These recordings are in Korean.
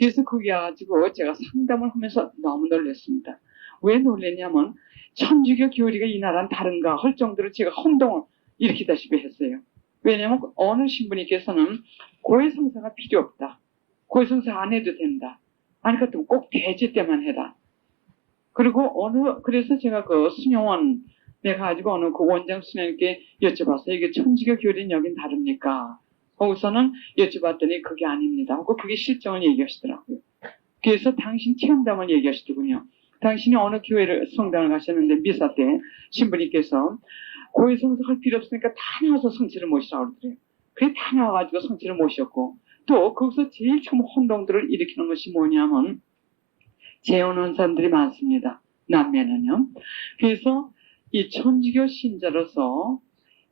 그래서 거기 와가지고 제가 상담을 하면서 너무 놀랐습니다. 왜 놀랐냐면 천주교 교리가 이 나라는 다른가 할 정도로 제가 혼동을 일으키다시피 했어요. 왜냐하면 어느 신부님께서는 고해성사가 필요 없다. 고해성사 안 해도 된다. 아니 그것도 꼭 대제 때만 해라. 그리고 그래서 제가 그 순영원 내가지고 어느 그 원장 수녀님께 여쭤봤어요. 이게 천주교 교리는 여긴 다릅니까? 거기서는 여쭤봤더니 그게 아닙니다 하고 그게 실정을 얘기하시더라고요. 그래서 당신 체험담을 얘기하시더군요. 당신이 어느 교회를 성당을 가셨는데 미사 때 신부님께서 고해성사 할 필요 없으니까 다 나와서 성체를 모시라고 그러더래요. 그래 다 나와가지고 성체를 모셨고 또 거기서 제일 처음 혼동들을 일으키는 것이 뭐냐면 재혼한 사람들이 많습니다. 남매는요. 그래서 이 천주교 신자로서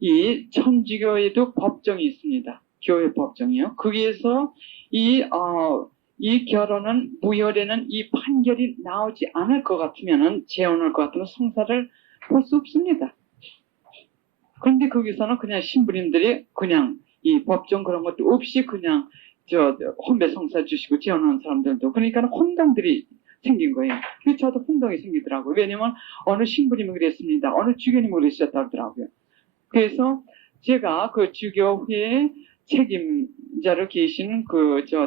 이 천주교에도 법정이 있습니다. 교회 법정이요. 거기에서 이 결혼은 무혈에는 이 판결이 나오지 않을 것 같으면은 재혼할 것 같으면 성사를 볼 수 없습니다. 그런데 거기서는 그냥 신부님들이 그냥 이 법정 그런 것도 없이 그냥 혼배 성사 주시고 재혼하는 사람들도 그러니까 혼동들이 생긴 거예요. 그래서 저도 혼동이 생기더라고요. 왜냐면 어느 신부님이 그랬습니다. 어느 주교님이 그러셨다고 하더라고요. 그래서 제가 그 주교회 책임자로 계신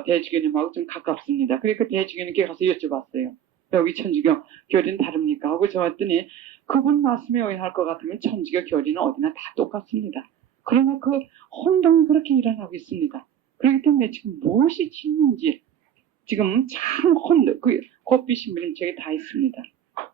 대주교님하고 좀 가깝습니다. 그러니까 대주교님께 가서 여쭤봤어요. 여기 천주교 교리는 다릅니까? 하고 저왔더니 그분 말씀에 의할 것 같으면 천주교 교리는 어디나 다 똑같습니다. 그러나 그 혼동이 그렇게 일어나고 있습니다. 그렇기 때문에 지금 무엇이 진인지 지금 참 고삐 신부님 책에 다 있습니다.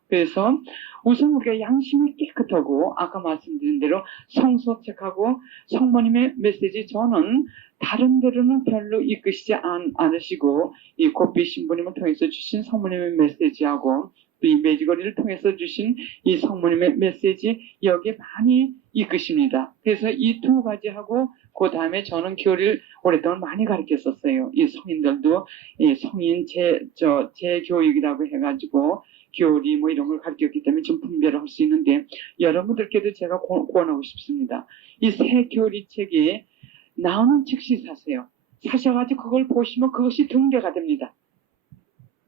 그래서 우선 우리가 양심이 깨끗하고 아까 말씀드린 대로 성소책하고 성모님의 메시지 저는 다른 데로는 별로 이끄시지 않으시고 이 고삐 신부님을 통해서 주신 성모님의 메시지하고 또 이 매지거리를 통해서 주신 이 성모님의 메시지 여기에 많이 이끄십니다. 그래서 이 두 가지하고 그 다음에 저는 교리를 오랫동안 많이 가르쳤었어요. 이 성인들도 이 성인 재교육이라고 해가지고 교리 뭐 이런 걸 가르쳤기 때문에 좀 분별을 할 수 있는데 여러분들께도 제가 권하고 싶습니다. 이 새 교리책이 나오는 즉시 사세요. 사셔가지고 그걸 보시면 그것이 등대가 됩니다.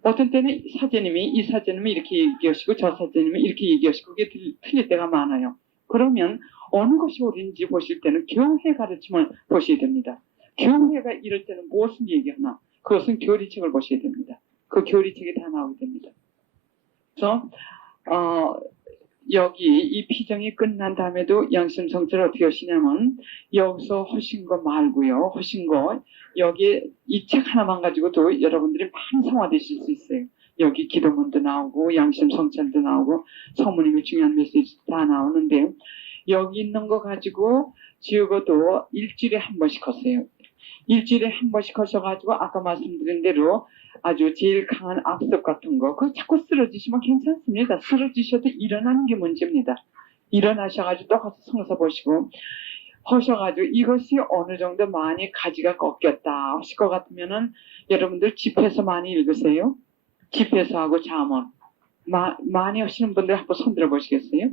어떤 때는 이 사제님이 이렇게 얘기하시고 저 사제님이 이렇게 얘기하시고 그게 틀릴 때가 많아요. 그러면 어느 것이 옳은지 보실 때는 교회 가르침을 보셔야 됩니다. 교회가 이럴 때는 무엇을 얘기하나 그것은 교리책을 보셔야 됩니다. 그 교리책이 다 나오게 됩니다. 그래서 여기 이 피정이 끝난 다음에도 양심성찰을 어떻게 하시냐면 여기서 하신 거 말고요. 하신 거 여기에 이 책 하나만 가지고도 여러분들이 반성화되실 수 있어요. 여기 기도문도 나오고 양심성찰도 나오고 성모님의 중요한 메시지도 다 나오는데 여기 있는 거 가지고 지우고도 일주일에 한 번씩 하세요. 일주일에 한 번씩 하셔가지고 아까 말씀드린 대로 아주 제일 강한 악습 같은 거 그거 자꾸 쓰러지시면 괜찮습니다. 쓰러지셔도 일어나는 게 문제입니다. 일어나셔가지고 또 가서 성사 보시고 하셔가지고 이것이 어느 정도 많이 가지가 꺾였다 하실 것 같으면은 여러분들 집에서 많이 읽으세요. 집에서 하고 잠언 많이 하시는 분들 한번 손들어 보시겠어요?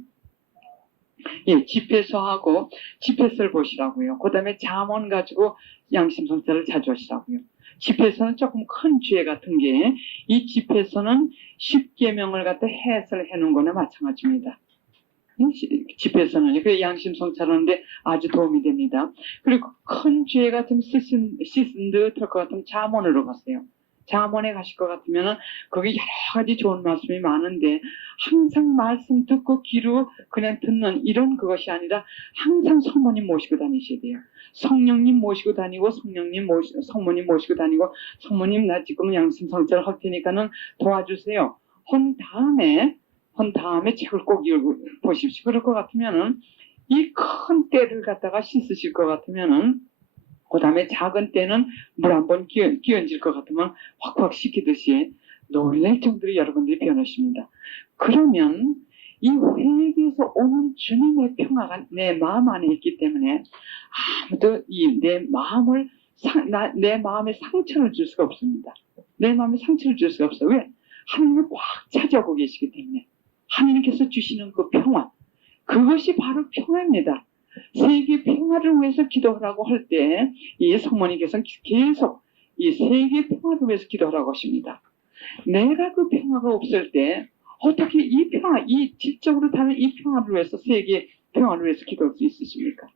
예, 집회서 하고 집회서를 보시라고요. 그 다음에 잠언 가지고 양심성찰을 자주 하시라고요. 집회서는 조금 큰 죄 같은 게 이 집회서는 10계명을 갖다 해설해 놓은 거나 마찬가지입니다. 집회서는 그 양심성찰하는데 아주 도움이 됩니다. 그리고 큰 죄가 좀 씻은 듯 할 것 같으면 잠언으로 가세요. 잠언에 가실 것 같으면 거기 여러 가지 좋은 말씀이 많은데 항상 말씀 듣고 귀로 그냥 듣는 이런 그것이 아니라 항상 성모님 모시고 다니셔야 돼요. 성령님 모시고 다니고 성모님 모시고 다니고 성모님 나 지금 양심성찰 할 테니까는 도와주세요. 한 다음에 책을 꼭 읽고 보십시오. 그럴 것 같으면은 이 큰 때를 갖다가 씻으실 것 같으면은 그 다음에 작은 때는 물 한번 끼얹을 것 같으면 확확 식히듯이 놀랄 정도로 여러분들이 변하십니다. 그러면 이 회개에서 오는 주님의 평화가 내 마음 안에 있기 때문에 아무도 내 마음에 상처를 줄 수가 없습니다. 내 마음에 상처를 줄 수가 없어요. 왜? 하나님을 꽉 차지하고 계시기 때문에 하나님께서 주시는 그 평화 그것이 바로 평화입니다. 세계 평화를 위해서 기도하라고 할 때 이 성모님께서는 계속 이 세계 평화를 위해서 기도하라고 하십니다. 내가 그 평화가 없을 때 어떻게 이 평화, 이 질적으로 다른 이 평화를 위해서 세계 평화를 위해서 기도할 수 있으십니까?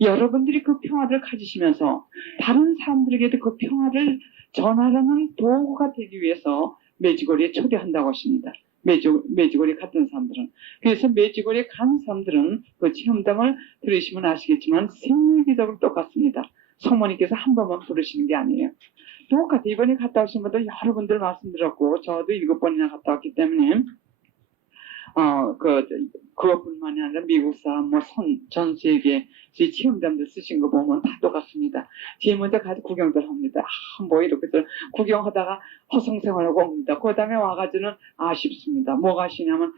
여러분들이 그 평화를 가지시면서 다른 사람들에게도 그 평화를 전하려는 도구가 되기 위해서 매지거리에 초대한다고 하십니다. 매지거리에 갔던 사람들은. 그래서 매지거리에 간 사람들은 그 체험담을 들으시면 아시겠지만 세계적으로 똑같습니다. 성모님께서 한 번만 부르시는 게 아니에요. 똑같아. 이번에 갔다 오신 분들 여러분들 말씀드렸고 저도 7번이나 갔다 왔기 때문에 그것뿐만이 아니라 미국 사람, 전 세계 체험담들 쓰신 거 보면 다 똑같습니다. 제일 먼저 가서 구경들 합니다. 이렇게 구경하다가 허송생활하고 옵니다. 그 다음에 와가지고는 아쉽습니다. 뭐가 하시냐면,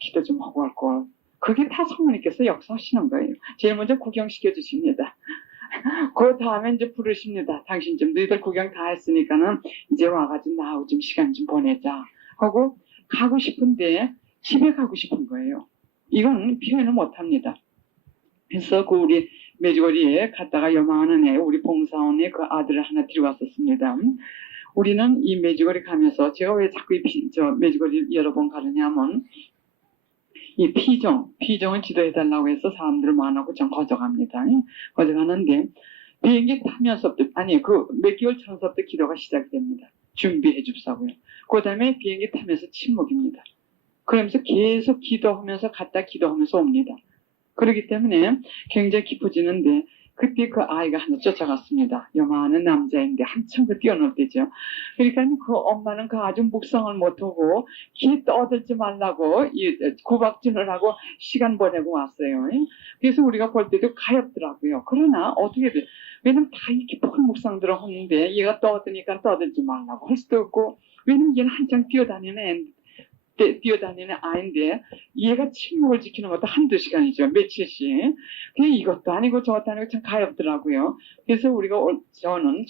기도 좀 하고 갈 걸. 그게 다 성모님께서 역사하시는 거예요. 제일 먼저 구경시켜 주십니다. 그 다음에 이제 부르십니다. 당신 좀 너희들 구경 다 했으니까는 이제 와가지고 나하고 좀 시간 좀 보내자 하고 가고 싶은데 집에 가고 싶은 거예요. 이건 표현을 못합니다. 그래서 우리 매주거리에 갔다가 요만한 애, 우리 봉사원의 그 아들을 하나 데려왔었습니다. 우리는 이 매주거리 가면서 제가 왜 자꾸 매주거리 여러 번 가느냐면 이 피정을 지도해달라고 해서 사람들 많아고 좀 거저갑니다. 거저가는데 비행기 타면서부터 몇 개월 전서부터 기도가 시작됩니다. 준비해 줍사고요. 그 다음에 비행기 타면서 침묵입니다. 그러면서 계속 기도하면서 갔다 기도하면서 옵니다. 그렇기 때문에 굉장히 깊어지는데 그때 그 아이가 하나 쫓아갔습니다. 요만한 남자인데 한참 뛰어놀 때죠. 그러니까 그 엄마는 그 아주 묵상을 못하고 기 떠들지 말라고 구박진을 하고 시간 보내고 왔어요. 그래서 우리가 볼 때도 가엾더라고요. 그러나 어떻게 돼? 왜냐면 다 깊은 묵상들을 하는데 얘가 떠드니까 떠들지 말라고 할 수도 없고, 왜냐면 얘는 한창 뛰어다니는 아이인데 얘가 침묵을 지키는 것도 한두 시간이죠. 며칠씩. 그게 이것도 아니고 저것도 아니고 참 가엾더라고요. 그래서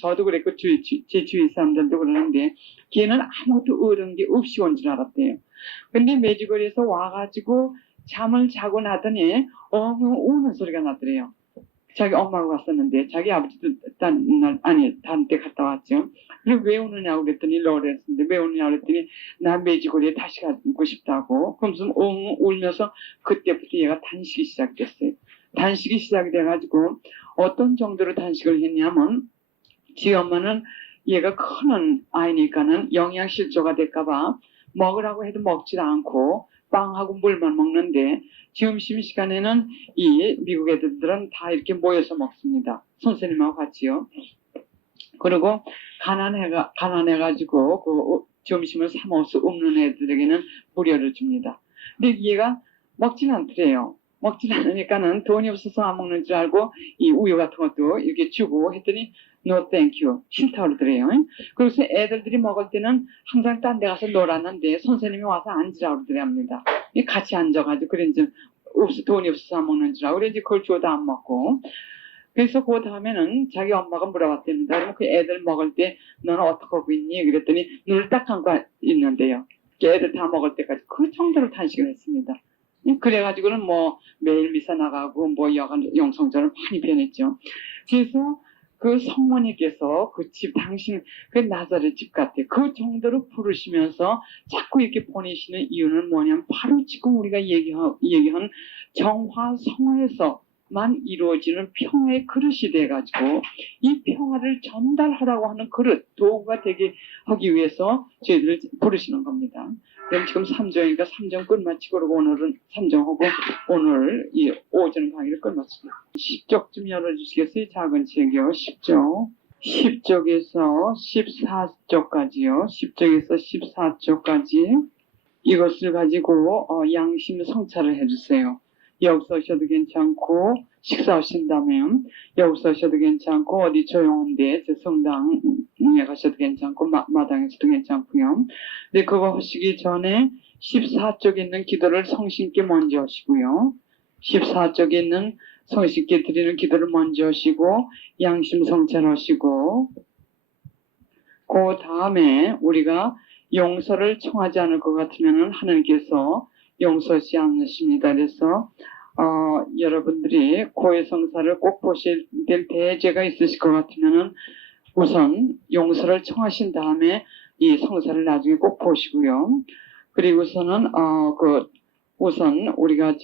저도 그랬고 제 주위 사람들도 그러는데 걔는 아무것도 얻은 게 없이 온 줄 알았대요. 근데 매주거리에서 와가지고 잠을 자고 나더니 우는 소리가 나더래요. 자기 엄마가 왔었는데 자기 아버지도 다른 때 갔다 왔죠. 그리고 왜 우느냐고 그랬더니 그랬는데 왜 우느냐고 그랬더니 나 매지거리에 다시 가고 싶다고. 그러면서 울면서 그때부터 얘가 단식이 시작됐어요. 단식이 시작이 돼가지고 어떤 정도로 단식을 했냐면 지 엄마는 얘가 크는 아이니까는 영양실조가 될까봐 먹으라고 해도 먹질 않고 빵하고 물만 먹는데 점심시간에는 이 미국 애들은 다 이렇게 모여서 먹습니다. 선생님하고 같이요. 그리고 가난해가지고 그 점심을 사 먹을 수 없는 애들에게는 무료를 줍니다. 근데 얘가 먹진 않더래요. 먹진 않으니까는 돈이 없어서 안 먹는 줄 알고 이 우유 같은 것도 이렇게 주고 했더니 no thank you 싫다고 그러더래요. 그래서 애들들이 먹을 때는 항상 딴 데 가서 놀았는데 선생님이 와서 앉으라고 그러더랍니다. 같이 앉아가지고 그런지 돈이 없어서 안 먹는 줄 알고 그런지 그걸 줘도 안 먹고. 그래서 그 다음에는 자기 엄마가 물어봤답니다. 그러면 그 애들 먹을 때 너는 어떻게 하고 있니? 그랬더니 눈을 딱 감고 있는데요. 애들 다 먹을 때까지 그 정도로 단식을 했습니다. 그래가지고는 매일 미사 나가고 여간 영성전을 많이 변했죠. 그래서 그 성모님께서 당신 그 나사렛 집 같아. 그 정도로 부르시면서 자꾸 이렇게 보내시는 이유는 뭐냐면 바로 지금 우리가 얘기한 정화 성화에서만 이루어지는 평화의 그릇이 돼가지고 이 평화를 전달하라고 하는 그릇, 도구가 되게 하기 위해서 저희들을 부르시는 겁니다. 그럼 지금 3정이니까 3정 끝마치고 그러고 오늘은 3정하고 오늘 이 오전 강의를 끝마칩니다. 10쪽 좀 열어주시겠어요? 작은 책이요. 10쪽. 10쪽에서 14쪽까지요. 10쪽에서 14쪽까지 이것을 가지고 양심 성찰을 해주세요. 여기서 하셔도 괜찮고 식사하신다면 여기서 하셔도 괜찮고 어디 조용한데 성당에 가셔도 괜찮고 마당에서도 괜찮고요. 근데 그거 하시기 전에 14쪽에 있는 기도를 성신께 먼저 하시고요. 14쪽에 있는 성신께 드리는 기도를 먼저 하시고 양심 성찰하시고 그 다음에 우리가 용서를 청하지 않을 것 같으면 하나님께서 용서하지 않으십니다. 그래서 여러분들이 고해성사를 꼭 보실 될 대제가 있으실 것 같으면은 우선 용서를 청하신 다음에 이 성사를 나중에 꼭 보시고요. 그리고서는 우선 우리가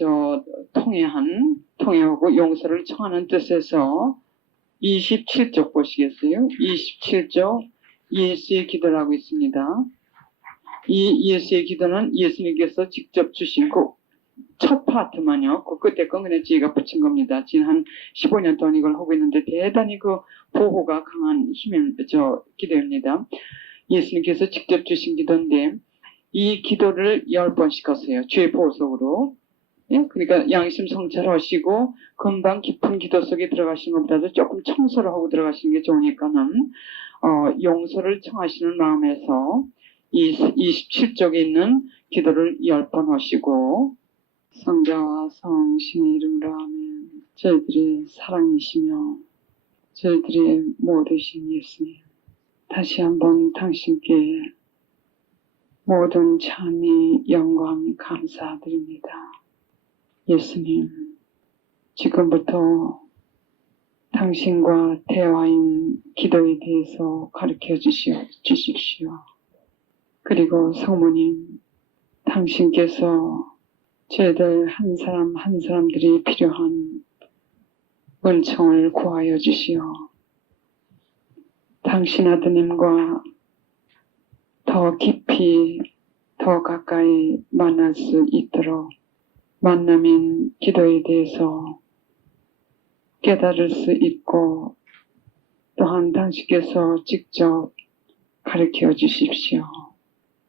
통회하고 용서를 청하는 뜻에서 27쪽 보시겠어요? 27쪽 예수의 기도라고 있습니다. 이 예수의 기도는 예수님께서 직접 주신 첫 파트만요. 그 끝에 건 그냥 저희가 붙인 겁니다. 지금 한 15년 동안 이걸 하고 있는데 대단히 보호가 강한 힘의 기도입니다. 예수님께서 직접 주신 기도인데 이 기도를 10번씩 하세요. 죄 보석으로. 예? 그러니까 양심 성찰하시고 금방 깊은 기도 속에 들어가시는 것보다도 조금 청소를 하고 들어가시는 게 좋으니까는 용서를 청하시는 마음에서 이 27쪽에 있는 기도를 10번 하시고 성자와 성신의 이름으로 아멘. 저희들의 사랑이시며 저희들의 모두신 예수님, 다시 한번 당신께 모든 찬미, 영광, 감사드립니다. 예수님, 지금부터 당신과 대화인 기도에 대해서 가르쳐 주십시오. 그리고 성모님, 당신께서 저희들 한 사람 한 사람들이 필요한 은총을 구하여 주시오. 당신 아드님과 더 깊이, 더 가까이 만날 수 있도록 만남인 기도에 대해서 깨달을 수 있고 또한 당신께서 직접 가르쳐 주십시오.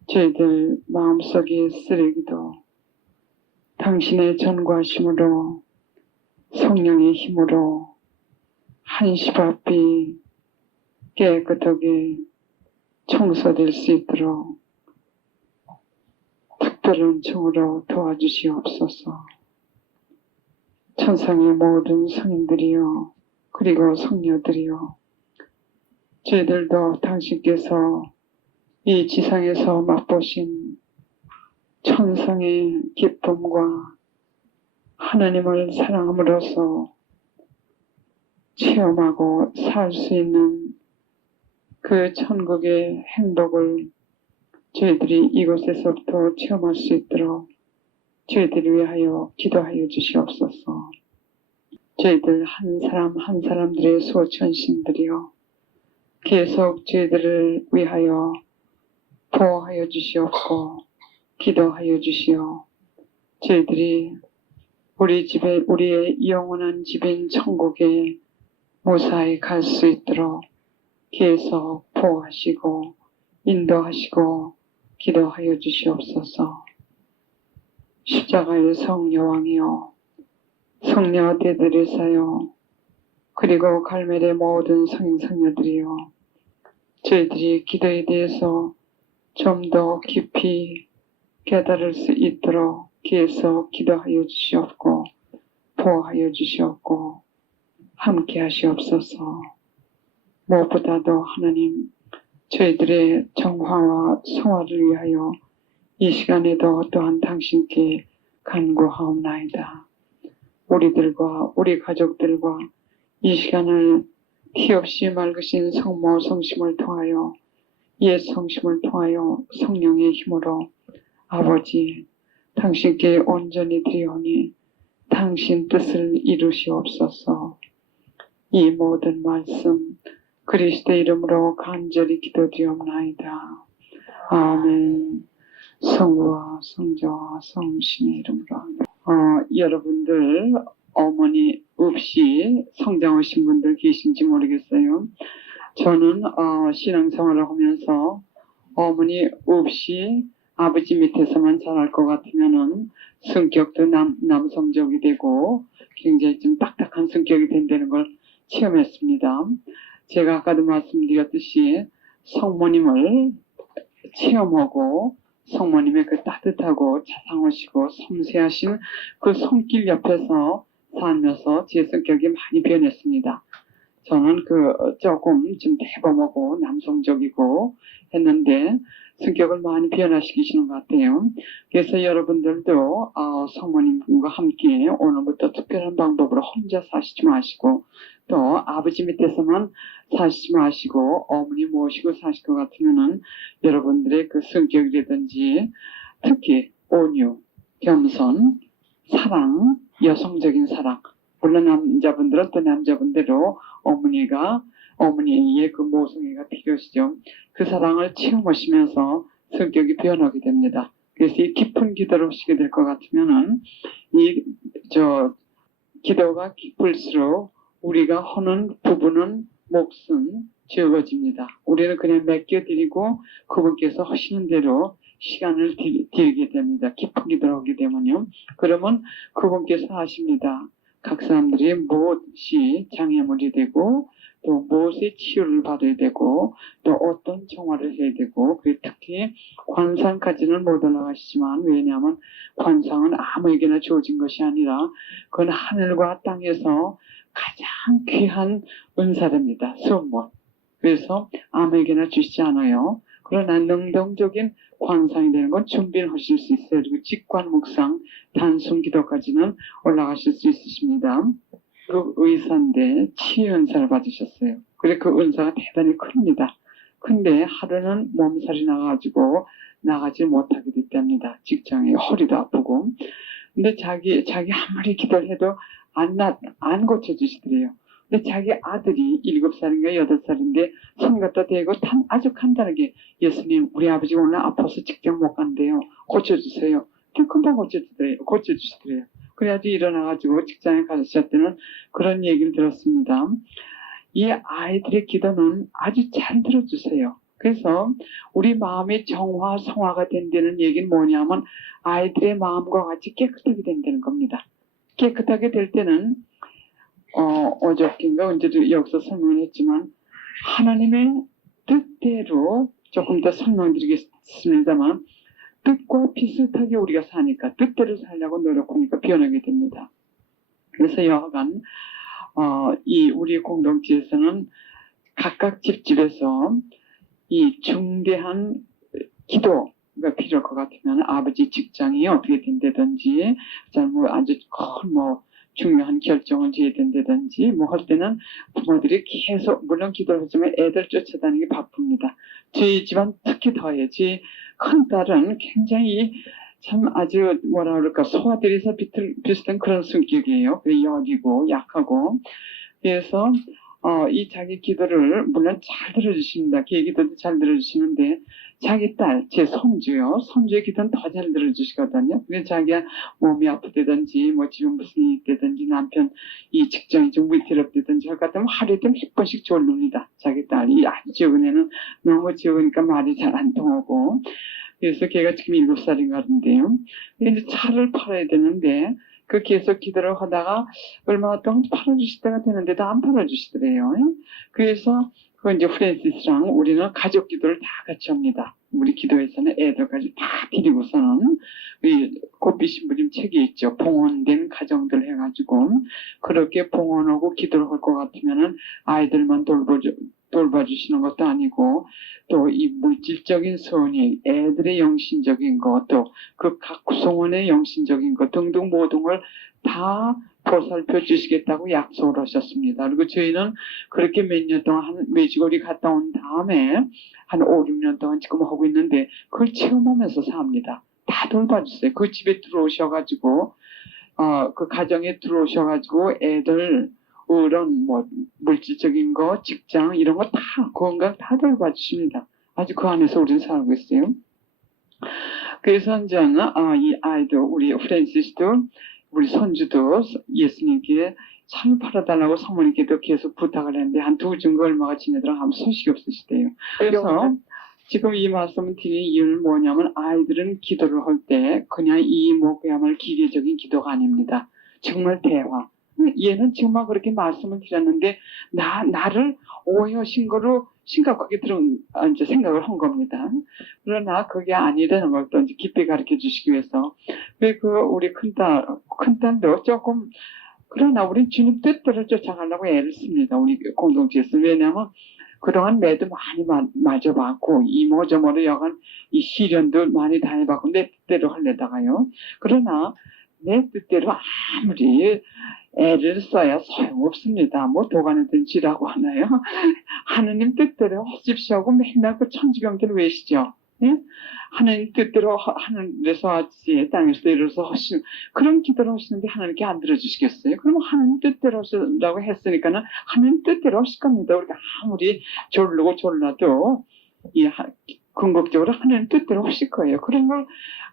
저희들 마음속의 쓰레기도 당신의 전과심으로 성령의 힘으로 한시바삐 깨끗하게 청소될 수 있도록 특별한 청으로 도와주시옵소서. 천상의 모든 성인들이여 그리고 성녀들이여 저희들도 당신께서 이 지상에서 맛보신 천상의 기쁨과 하나님을 사랑함으로써 체험하고 살 수 있는 그 천국의 행복을 저희들이 이곳에서부터 체험할 수 있도록 저희들을 위하여 기도하여 주시옵소서. 저희들 한 사람 한 사람들의 수호천신들이여 계속 저희들을 위하여 보호하여 주시옵고 기도하여 주시오. 저희들이 우리의 영원한 집인 천국에 무사히 갈 수 있도록 계속 보호하시고 인도하시고 기도하여 주시옵소서. 십자가의 성여왕이여 성녀 대들이사여 그리고 갈멜의 모든 성인 성녀들이여 저희들이 기도에 대해서 좀 더 깊이 깨달을 수 있도록 계속 기도하여 주시옵고 보호하여 주시옵고 함께 하시옵소서. 무엇보다도 하나님 저희들의 정화와 성화를 위하여 이 시간에도 또한 당신께 간구하옵나이다. 우리들과 우리 가족들과 이 시간을 티없이 맑으신 성모 성심을 통하여 옛 성심을 통하여 성령의 힘으로 아버지 당신께 온전히 드리오니 당신 뜻을 이루시옵소서. 이 모든 말씀 그리스도의 이름으로 간절히 기도드리옵나이다. 아멘. 성부와 성자와 성신의 이름으로. 여러분들 어머니 없이 성장하신 분들 계신지 모르겠어요. 저는 신앙생활을 하면서 어머니 없이 아버지 밑에서만 자랄 것 같으면은 성격도 남성적이 되고 굉장히 좀 딱딱한 성격이 된다는 걸 체험했습니다. 제가 아까도 말씀드렸듯이 성모님을 체험하고 성모님의 그 따뜻하고 자상하시고 섬세하신 그 손길 옆에서 살면서 제 성격이 많이 변했습니다. 저는 조금 좀 대범하고 남성적이고 했는데 성격을 많이 변화시키시는 것 같아요. 그래서 여러분들도 성모님과 함께 오늘부터 특별한 방법으로 혼자 사시지 마시고 또 아버지 밑에서만 사시지 마시고 어머니 모시고 사실 것 같으면은 여러분들의 그 성격이라든지 특히 온유, 겸손, 사랑, 여성적인 사랑, 물론 남자분들은 또 남자분대로 어머니의 그 모성애가 필요하시죠. 그 사랑을 체험하시면서 성격이 변하게 됩니다. 그래서 이 깊은 기도를 하시게 될 것 같으면은 기도가 깊을수록 우리가 하는 부분은 몫은 적어집니다. 우리는 그냥 맡겨드리고 그분께서 하시는 대로 시간을 드리게 됩니다. 깊은 기도를 하게 되면요. 그러면 그분께서 하십니다. 각 사람들이 무엇이 장애물이 되고 또 무엇의 치유를 받아야 되고 또 어떤 정화를 해야 되고 특히 관상까지는 못 올라가시지만 왜냐하면 관상은 아무에게나 주어진 것이 아니라 그건 하늘과 땅에서 가장 귀한 은사랍니다. 선물. 그래서 아무에게나 주시지 않아요. 그러나 능동적인 관상이 되는 건 준비를 하실 수 있어요. 그리고 직관 묵상, 단순 기도까지는 올라가실 수 있으십니다. 그 의사인데 치유 은사를 받으셨어요. 그래 그 은사가 대단히 큽니다. 근데 하루는 몸살이 나가지고 나가지 못하게 됐답니다. 직장에 허리도 아프고. 근데 자기 아무리 기도를 해도 안 고쳐주시더래요. 근데 자기 아들이 7살인가 8살인데 손 갖다 대고 아주 간단하게 예수님 우리 아버지 오늘 아파서 직장 못 간대요. 고쳐주세요. 금방 고쳐주시더래요. 그래가지고 일어나가지고 직장에 가셨을 그런 얘기를 들었습니다. 이 아이들의 기도는 아주 잘 들어주세요. 그래서 우리 마음이 정화, 성화가 된다는 얘기는 뭐냐면 아이들의 마음과 같이 깨끗하게 된다는 겁니다. 깨끗하게 될 때는 어저께인가 언제도 여기서 설명을 했지만 하나님의 뜻대로 조금 더 설명드리겠습니다만 뜻과 비슷하게 우리가 사니까 뜻대로 살려고 노력하니까 변하게 됩니다. 그래서 여하간 우리 공동체에서는 각각 집집에서 이 중대한 기도가 필요할 것 같으면 아버지 직장이 어떻게 된다든지 아주 큰 중요한 결정을 지어야 된다든지 할 때는 부모들이 계속 물론 기도를 하지만 애들 쫓아다니기 바쁩니다. 저희 집안 특히 더해요. 저희 큰딸은 굉장히 참 아주 뭐라 그럴까 소아들에서 비슷한 그런 성격이에요. 여리고 약하고 그래서 이 자기 기도를 물론 잘 들어주십니다. 걔 기도도 잘 들어주시는데 자기 딸, 제 손주의 기도는 더 잘 들어주시거든요. 그래서 자기가 몸이 아프다든지 집에 무슨 일이 있다든지 남편 이 직장이 좀 위태롭다든지 할 것 같으면 하루에 10번씩 졸릅니다. 자기 딸이 아주 적은 애는 너무 적으니까 말이 잘 안 통하고 그래서 걔가 지금 7살인가 그런데요. 이제 차를 팔아야 되는데 계속 기도를 하다가 얼마 동안 팔아주실 때가 되는데도 안 팔아주시더래요. 그래서 이제 프랜시스랑 우리는 가족 기도를 다 같이 합니다. 우리 기도에서는 애들까지 다 드리고서는 고삐 신부님 책에 있죠. 봉헌된 가정들 해가지고 그렇게 봉헌하고 기도를 할 것 같으면은 아이들만 돌봐주시는 것도 아니고 또 이 물질적인 선이 애들의 영신적인 것 또 그 각 구성원의 영신적인 것 등등 모든 걸 다 보살펴 주시겠다고 약속을 하셨습니다. 그리고 저희는 그렇게 몇 년 동안 외지거리 갔다 온 다음에 한 5, 6년 동안 지금 하고 있는데 그걸 체험하면서 삽니다. 다 돌봐주세요. 그 집에 들어오셔가지고 그 가정에 들어오셔가지고 애들 어른 물질적인 거 직장 이런 거 다 건강 다 돌봐주십니다. 아주 그 안에서 우리는 살고 있어요. 그래서 이제 이 아이도 우리 프랜시스도 우리 손주도 예수님께 참 팔아달라고 사모님께도 계속 부탁을 했는데 한 2주인가 얼마가 지내더라 하면 소식이 없으시대요. 그래서 지금 이 말씀을 드리는 이유는 뭐냐면 아이들은 기도를 할 때 그냥 그야말로 기계적인 기도가 아닙니다. 정말 대화. 얘는 정말 그렇게 말씀을 드렸는데 나를 오해하신 거로 심각하게 이제 생각을 한 겁니다. 그러나 그게 아니라는 걸 또 이제 깊이 가르쳐 주시기 위해서 우리 큰딸도 조금 그러나 우리 주님 뜻대로 쫓아가려고 애를 씁니다. 우리 공동체에서. 왜냐하면 그동안 매도 많이 맞아봤고 이모저모로 여간 이 시련도 많이 당해봤고 내 뜻대로 하려다가요. 그러나 내 뜻대로 아무리 애를 써야 소용없습니다. 뭐 도가니든 지라고 하나요? 하느님 뜻대로 하십시오 하고 맨날 그 천지병들 외시죠. 예? 하느님 뜻대로 하늘에서 하지 땅에서 내려서 하시는 그런 기도를 하시는데 하나님께 안 들어주시겠어요? 그러면 하느님 뜻대로 하신다고 했으니까는 하느님 뜻대로 하실 겁니다. 우리가 아무리 졸르고 졸라도 궁극적으로 하느님 뜻대로 하실 거예요. 그런 걸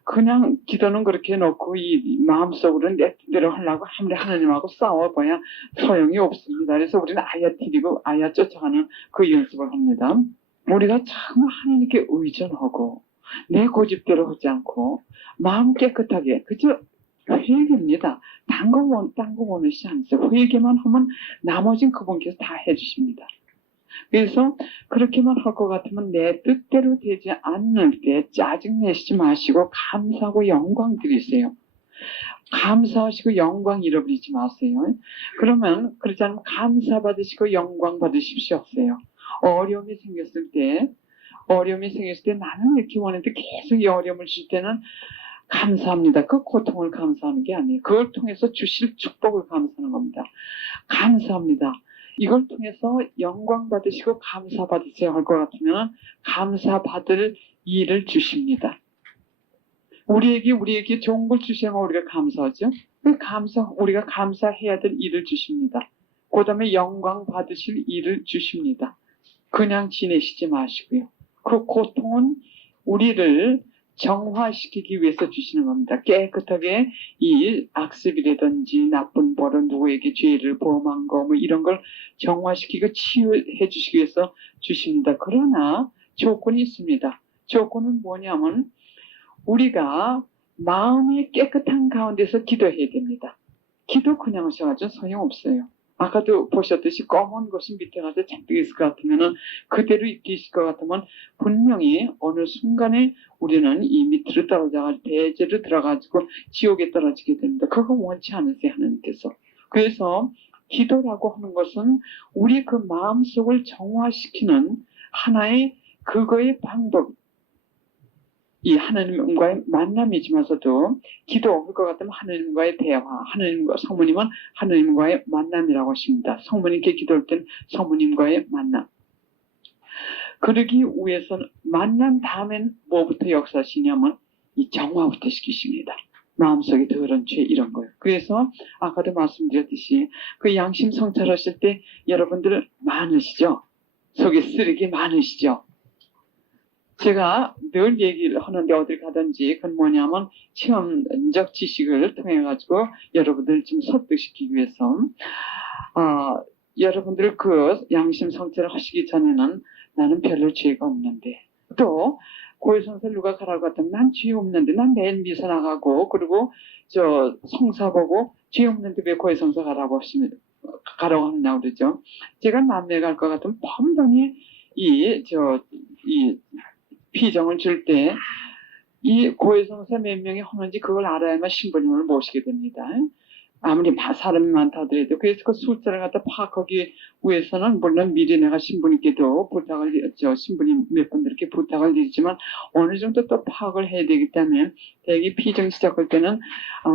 그냥 기도는 그렇게 해놓고 이 마음속으로 내 뜻대로 하려고 아무리 하느님하고 싸워봐야 소용이 없습니다. 그래서 우리는 아야 드리고 아야 쫓아가는 그 연습을 합니다. 우리가 참 하나님께 의존하고 내 고집대로 하지 않고 마음 깨끗하게 그저 회개입니다. 딴 거 원하시 않으세요. 회개만 하면 나머진 그분께서 다 해주십니다. 그래서 그렇게만 할 것 같으면 내 뜻대로 되지 않는 때 짜증내시지 마시고 감사하고 영광 드리세요. 감사하시고 영광 잃어버리지 마세요. 그러면 그렇지 않으면 감사 받으시고 영광 받으십시오 하세요. 어려움이 생겼을 때 나는 이렇게 원했는데 계속 이 어려움을 줄 때는 감사합니다. 그 고통을 감사하는 게 아니에요. 그걸 통해서 주실 축복을 감사하는 겁니다. 감사합니다. 이걸 통해서 영광 받으시고 감사 받으세요 할 것 같으면 감사 받을 일을 주십니다. 우리에게 좋은 걸 주시면 우리가 감사하죠. 우리가 감사해야 될 일을 주십니다. 그 다음에 영광 받으실 일을 주십니다. 그냥 지내시지 마시고요. 그 고통은 우리를 정화시키기 위해서 주시는 겁니다. 깨끗하게 이 악습이라든지 나쁜 버릇 누구에게 죄를 범한 거 뭐 이런 걸 정화시키고 치유해 주시기 위해서 주십니다. 그러나 조건이 있습니다. 조건은 뭐냐면 우리가 마음이 깨끗한 가운데서 기도해야 됩니다. 기도 그냥 하셔가지고 소용없어요. 아까도 보셨듯이 검은 것이 밑에 가서 잔뜩 있을 것 같으면 그대로 있을 것 같으면 분명히 어느 순간에 우리는 이 밑으로 떨어져가지고 대죄로 들어가지고 지옥에 떨어지게 됩니다. 그거 원치 않으세요 하나님께서. 그래서 기도라고 하는 것은 우리 그 마음속을 정화시키는 하나의 그거의 방법, 이 하나님과의 만남이지만서도 기도할 것 같으면 하나님과의 대화, 하나님과 성모님은 하나님과의 만남이라고 하십니다. 성모님께 기도할 때는 성모님과의 만남. 그러기 위해서는 만난 다음엔 뭐부터 역사하시냐면 이 정화부터 시키십니다. 마음속에 더러운 죄 이런 거요. 그래서 아까도 말씀드렸듯이 그 양심 성찰하실 때 여러분들 많으시죠? 속에 쓰레기 많으시죠? 제가 늘 얘기를 하는데 어딜 가든지 그건 뭐냐면 체험적 지식을 통해 가지고 여러분들 좀 설득시키기 위해서 여러분들 그 양심 성찰을 하시기 전에는 나는 별로 죄가 없는데 또 고해성사를 누가 가라고 했더니 난 죄 없는데 난 매일 미사 나가고 그리고 저 성사 보고 죄 없는데 왜 고해성사 가라고 하느냐고 그러죠. 제가 남매 갈 것 같으면 분명히 이 피정을 줄 때 이 고해성사 몇 명이 하는지 그걸 알아야만 신부님을 모시게 됩니다. 아무리 사람이 많다 하더라도 그래서 그 숫자를 갖다 파악하기 위해서는 물론 미리 내가 신부님께도 신부님 몇 분들께 부탁을 드리지만 어느 정도 또 파악을 해야 되기 때문에 대개 피정 시작할 때는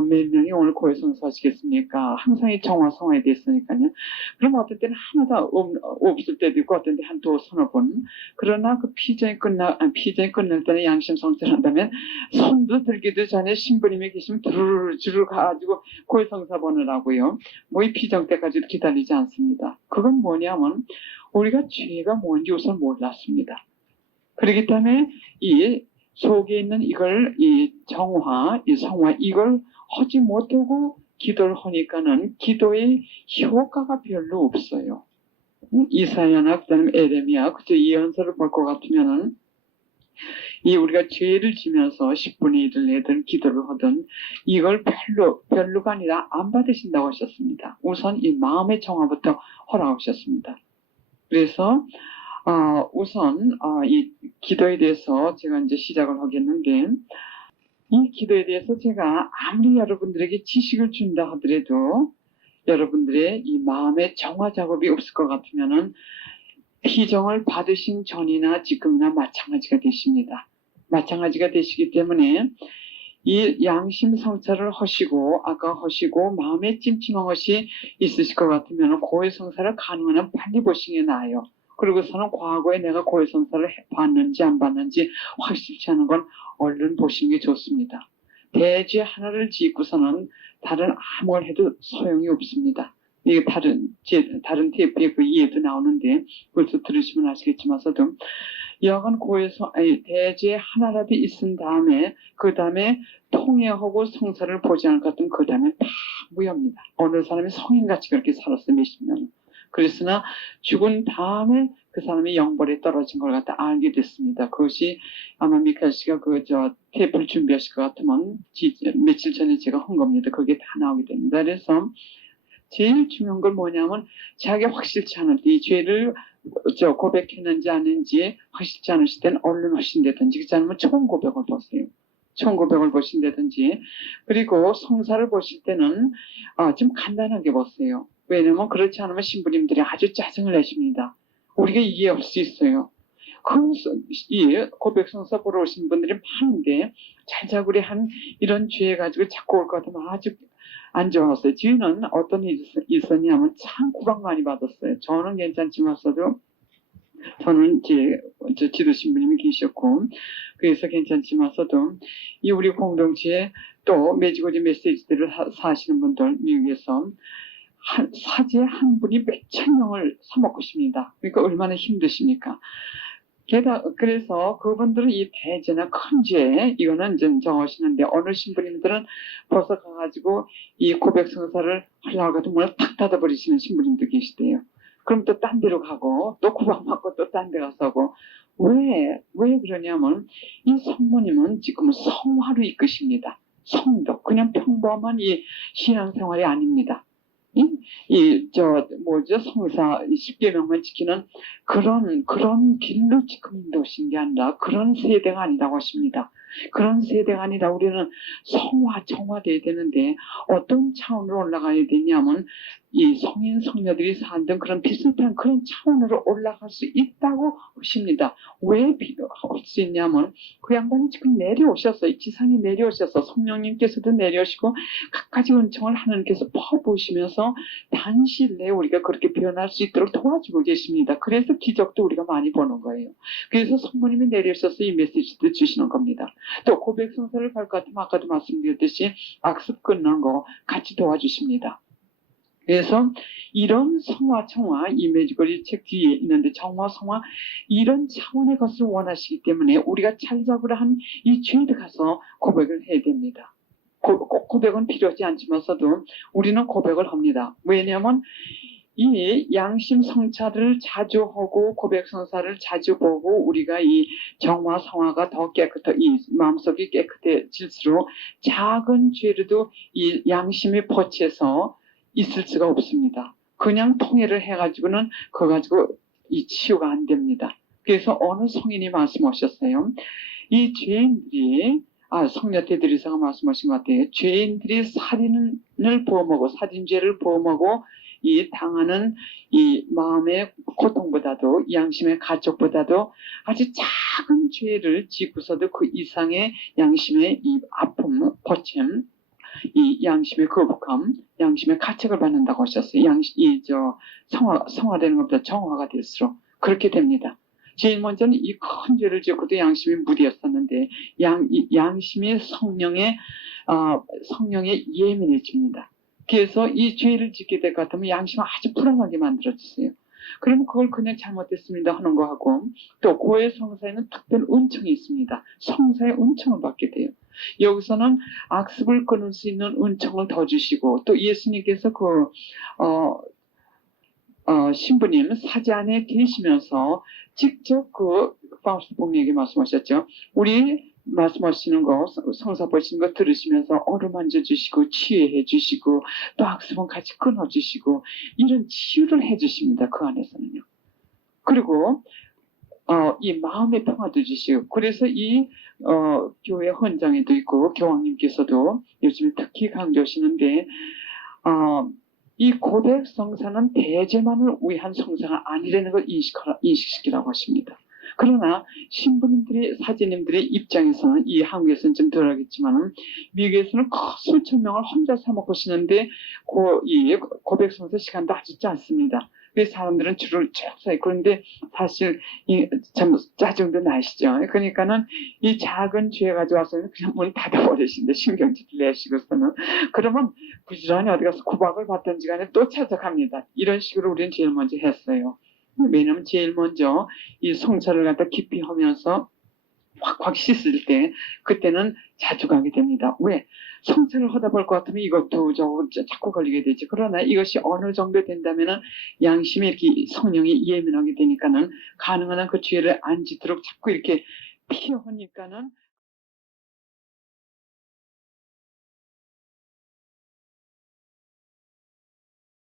몇 명이 오늘 고해성사 하시겠습니까? 항상 이 정화성화에 됐으니까요. 그럼 어떤 때는 하나도 없을 때도 있고 어떤 때 한두 서너 번. 그러나 그 피정이 끝날 때는 양심 성찰한다면 손도 들기도 전에 신부님이 계시면 두루루루 가가지고 고해성사 보느라고요. 뭐 이 피정 때까지 기다리지 않습니다. 그건 뭐냐면 우리가 죄가 뭔지 우선 몰랐습니다. 그렇기 때문에 이 속에 있는 이걸 이 정화, 이 성화 이걸 하지 못하고 기도를 하니까는 기도의 효과가 별로 없어요. 이사야나 그다음에 에레미야 그저 예언서를 볼 것 같으면은 이 우리가 죄를 지면서 10분의 1을 내든 기도를 하든 이걸 별로가 아니라 안 받으신다고 하셨습니다. 우선 이 마음의 정화부터 허락하셨습니다. 그래서 우선 이 기도에 대해서 제가 이제 시작을 하겠는데 이 기도에 대해서 제가 아무리 여러분들에게 지식을 준다 하더라도 여러분들의 이 마음의 정화 작업이 없을 것 같으면은 피정을 받으신 전이나 지금이나 마찬가지가 되십니다. 마찬가지가 되시기 때문에 이 양심 성찰을 하시고 아까 하시고 마음에 찜찜한 것이 있으실 것 같으면 고해 성사를 가능한 한 빨리 보시는 게 나아요. 그리고서는 과거에 내가 고해 성사를 봤는지 안 봤는지 확실치 않은 건 얼른 보시는 게 좋습니다. 대죄 하나를 짓고서는 다른 아무걸 해도 소용이 없습니다. 이게 다른 테이프에 그 이해도 나오는데 벌써 들으시면 아시겠지만서도 여하간 고해서 대죄 하나라도 있은 다음에 그 다음에 통해하고 성사를 보지 않을 것 같으면 그 다음에 다 무효입니다. 어느 사람이 성인같이 그렇게 살았어요. 몇십 년. 그랬으나 죽은 다음에 그 사람이 영벌에 떨어진 걸 갖다 알게 됐습니다. 그것이 아마 미카엘 씨가 테이프를 준비하실 것 같으면 며칠 전에 제가 한 겁니다. 그게 다 나오게 됩니다. 그래서 제일 중요한 건 뭐냐면 자기가 확실치 않을 때 이 죄를 고백했는지 아닌지 확실치 않으실 때는 얼른 하신다든지 그렇지 않으면 총 고백을 보세요. 총 고백을 보신다든지 그리고 성사를 보실 때는 좀 간단하게 보세요. 왜냐면 그렇지 않으면 신부님들이 아주 짜증을 내십니다. 우리가 이해할 수 있어요. 이 고백 성사 보러 오신 분들이 많은데 잘자구리 한 이런 죄 가지고 자꾸 올 것 같으면 아주 안 좋았어요. 뒤에는 어떤 일이 있었냐면 참 구박 많이 받았어요. 저는 괜찮지만서도 저는 지도 신부님이 계셨고 그래서 괜찮지만서도 이 우리 공동체에 또 매지고지 메시지들을 사시는 분들 미국에서 사제 한 분이 몇천 명을 사먹고 싶습니다. 그러니까 얼마나 힘드십니까? 그래서 그분들은 이 대죄나 큰 죄, 이거는 좀 정하시는데, 어느 신부님들은 벌써 가가지고 이 고백 성사를 하려고 해도 문을 탁 닫아버리시는 신부님도 계시대요. 그럼 또 딴 데로 가고, 또 구박받고 또 딴 데 가서 하고. 왜 그러냐면, 이 성모님은 지금 성화로 이끄십니다. 성도. 그냥 평범한 이 신앙생활이 아닙니다. 성사 10계명만 지키는 그런 길로 지금 인도하신 게 아니라 그런 세대가 아니라고 하십니다. 그런 세대가 아니라 우리는 정화돼야 되는데 어떤 차원으로 올라가야 되냐면 이 성인 성녀들이 사는 그런 비슷한 그런 차원으로 올라갈 수 있다고 하십니다. 왜 비교할 수 있냐면 그 양반이 지금 내려오셨어요. 지상에 내려오셔서 성령님께서도 내려오시고 각가지 은총을 하나님께서 퍼부으시면서 단시일 내에 우리가 그렇게 변할 수 있도록 도와주고 계십니다. 그래서 기적도 우리가 많이 보는 거예요. 그래서 성모님이 내려오셔서 이 메시지도 주시는 겁니다. 또 고백 성사를 갈 것 같으면 아까도 말씀드렸듯이 악습 끊는 거 같이 도와주십니다. 그래서 이런 성화, 청화, 이 매주거리 책 뒤에 있는데 정화, 성화 이런 차원의 것을 원하시기 때문에 우리가 찰잡으려 한 이 죄에 가서 고백을 해야 됩니다. 꼭 고백은 필요하지 않지만서도 우리는 고백을 합니다. 왜냐하면 이 양심 성찰을 자주 하고 고백 성사를 자주 보고 우리가 이 정화 성화가 더 이 마음속이 깨끗해질수록 작은 죄로도 이 양심이 버쳐서 있을 수가 없습니다. 그냥 통일을 해가지고는 그거 가지고 이 치유가 안 됩니다. 그래서 어느 성인이 말씀하셨어요. 이 죄인들이 성녀 대리사가 말씀하신 것 같아요. 죄인들이 살인을 부어먹고 살인죄를 부어먹고 이 당하는 이 마음의 고통보다도 양심의 가족보다도 아주 작은 죄를 짓고서도 그 이상의 양심의 이 아픔, 버침, 이 양심의 거북함, 양심의 가책을 받는다고 하셨어요. 성화되는 것보다 정화가 될수록 그렇게 됩니다. 제일 먼저는 이 큰 죄를 짓고도 양심이 무디였었는데 양심이 성령에 예민해집니다. 그래서 이 죄를 짓게 될 것 같으면 양심을 아주 불안하게 만들어주세요. 그러면 그걸 그냥 잘못됐습니다 하는 거하고 또 고해 성사에는 특별 은총이 있습니다. 성사의 은총을 받게 돼요. 여기서는 악습을 끊을 수 있는 은총을 더 주시고 또 예수님께서 신부님 사제 안에 계시면서 직접 파우스트 복리에게 말씀하셨죠. 우리 말씀하시는 거 성사 보시는 거 들으시면서 어루만져 주시고 치유해 주시고 또 악습은 같이 끊어 주시고 이런 치유를 해 주십니다. 그 안에서는요. 그리고 이 마음의 평화도 주시고 그래서 이 교회 헌장에도 있고 교황님께서도 요즘에 특히 강조하시는데 이 고백 성사는 대제만을 위한 성사가 아니라는 걸 인식시키라고 하십니다. 그러나 신부님들이 사제님들의 입장에서는 이 한국에서는 좀 덜하겠지만 미국에서는 수천 명을 혼자 사먹고 시는데 이 고백 성사 시간도 아주 짧습니다. 그래서 사람들은 줄을 쭉 서요. 그런데 사실 참 짜증도 나시죠. 그러니까는 이 작은 죄 가져와서는 그냥 문 닫아버리신데 신경질을 내시고서는 그러면 부지런히 어디 가서 구박을 받든지 간에 또 찾아갑니다. 이런 식으로 우리는 제일 먼저 했어요. 왜냐하면 제일 먼저 이 성찰을 갖다 깊이 하면서 확확 씻을 때 그때는 자주 가게 됩니다. 왜? 성찰을 하다 볼 것 같으면 이것도 저것도 자꾸 걸리게 되지. 그러나 이것이 어느 정도 된다면은 양심이 이렇게 성령이 예민하게 되니까는 가능한 한 그 죄를 안 짓도록 자꾸 이렇게 피하니까는